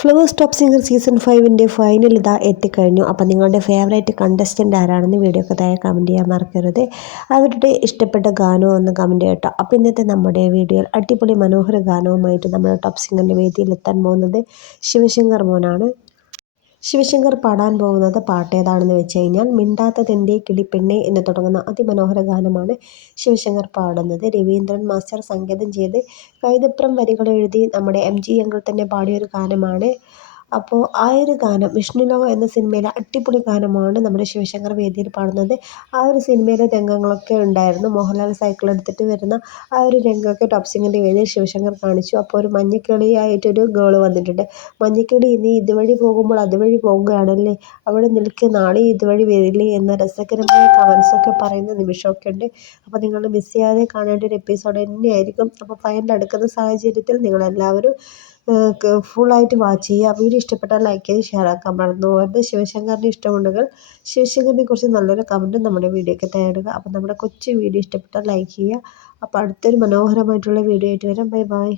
Flowers top singer season ഫൈവിന്റെ final ഇതാ എത്തിക്കഴിഞ്ഞു. അപ്പോൾ നിങ്ങളുടെ ഫേവറേറ്റ് കണ്ടസ്റ്റന്റ് ആരാണെന്ന് വീഡിയോ ഒക്കെ താഴെ കമന്റ് ചെയ്യാൻ മറക്കരുത്. അവരുടെ ഇഷ്ടപ്പെട്ട ഗാനവും ഒന്ന് കമന്റ് ചെയ്യട്ടോ അപ്പോൾ ഇന്നത്തെ നമ്മുടെ വീഡിയോയിൽ അടിപൊളി മനോഹര ഗാനവുമായിട്ട് നമ്മുടെ ടോപ്പ് സിംഗറിന്റെ വേദിയിൽ എത്താൻ പോകുന്നത് ശിവശങ്കർ മോനാണ്. ശിവശങ്കർ പാടാൻ പോകുന്നത് പാട്ട് ഏതാണെന്ന് വെച്ച് കഴിഞ്ഞാൽ മിണ്ടാത്തതിന്റെ കിളിപ്പെണ്ണെ എന്ന് തുടങ്ങുന്ന അതിമനോഹര ഗാനമാണ് ശിവശങ്കർ പാടുന്നത്. രവീന്ദ്രൻ മാസ്റ്റർ സംഗീതം ചെയ്ത് കൈതപ്രം വരികൾ എഴുതി നമ്മുടെ എം ജി അങ്കിൾ തന്നെ പാടിയൊരു ഗാനമാണ് അപ്പോൾ ആ ഒരു ഗാനം വിഷ്ണുലോകം എന്ന സിനിമയിലെ അടിപൊളി ഗാനമാണ് നമ്മുടെ ശിവശങ്കർ വേദിയിൽ പാടുന്നത്. ആ ഒരു സിനിമയിലെ രംഗങ്ങളൊക്കെ ഉണ്ടായിരുന്നു. മോഹൻലാൽ സൈക്കിൾ എടുത്തിട്ട് വരുന്ന ആ ഒരു രംഗമൊക്കെ ടോപ് സിംഗറിന്റെ വേദിയിൽ ശിവശങ്കർ കാണിച്ചു. അപ്പോൾ ഒരു മഞ്ഞക്കിളിയായിട്ടൊരു ഗേൾ വന്നിട്ടുണ്ട്. മഞ്ഞക്കിളി നീ ഇതുവഴി പോകുമ്പോൾ അതുവഴി പോകുകയാണല്ലേ? അവിടെ നിൽക്ക് നാളെ ഇതുവഴി വരില്ലേ? എന്ന രസകരമായ കമൻസൊക്കെ പറയുന്ന നിമിഷമൊക്കെ ഉണ്ട്. അപ്പോൾ നിങ്ങൾ മിസ് ചെയ്യാതെ കാണേണ്ട ഒരു എപ്പിസോഡ് തന്നെയായിരിക്കും. അപ്പോൾ ഫൈനൽ അടുക്കുന്ന സാഹചര്യത്തിൽ നിങ്ങളെല്ലാവരും ഫുള്ളായിട്ട് വാച്ച് ചെയ്യുക. വീഡിയോ ഇഷ്ടപ്പെട്ടാൽ ലൈക്ക് ചെയ്ത് ഷെയർ ആക്കാൻ മറന്നു പോകരുത്. ശിവശങ്കറിനെ ഇഷ്ടമുണ്ടെങ്കിൽ ശിവശങ്കറിനെ കുറിച്ച് നല്ലൊരു കമന്റ് നമ്മുടെ വീഡിയോയ്ക്ക് തയ്യാറുക അപ്പോൾ നമ്മുടെ കൊച്ചു വീഡിയോ ഇഷ്ടപ്പെട്ടാൽ ലൈക്ക് ചെയ്യുക. അപ്പോൾ അടുത്തൊരു മനോഹരമായിട്ടുള്ള വീഡിയോ ആയിട്ട് വരാം. Bye bye